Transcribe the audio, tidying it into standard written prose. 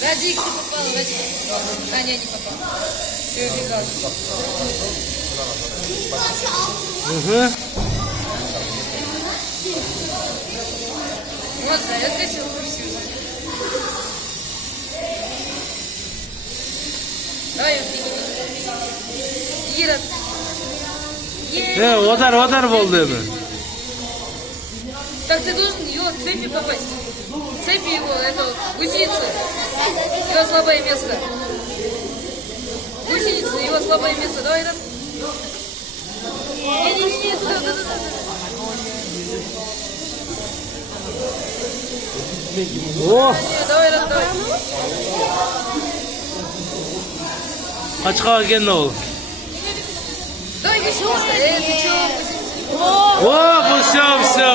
Ради их ты попал, ради. А, не попал. Ты убегал. Угу. Вот, я красиво красиво. Давай, Ира. Otar oldu hemen. Так ты должен его цепи попасть. Цепи его, это гусеница. Его слабое место. Гусеница, его слабое место. Давай, Ира. Не, туда. О, Давай, давай. açığa geldi oğlum. Давай, гусеница. Ты чё, гусеница? О, все.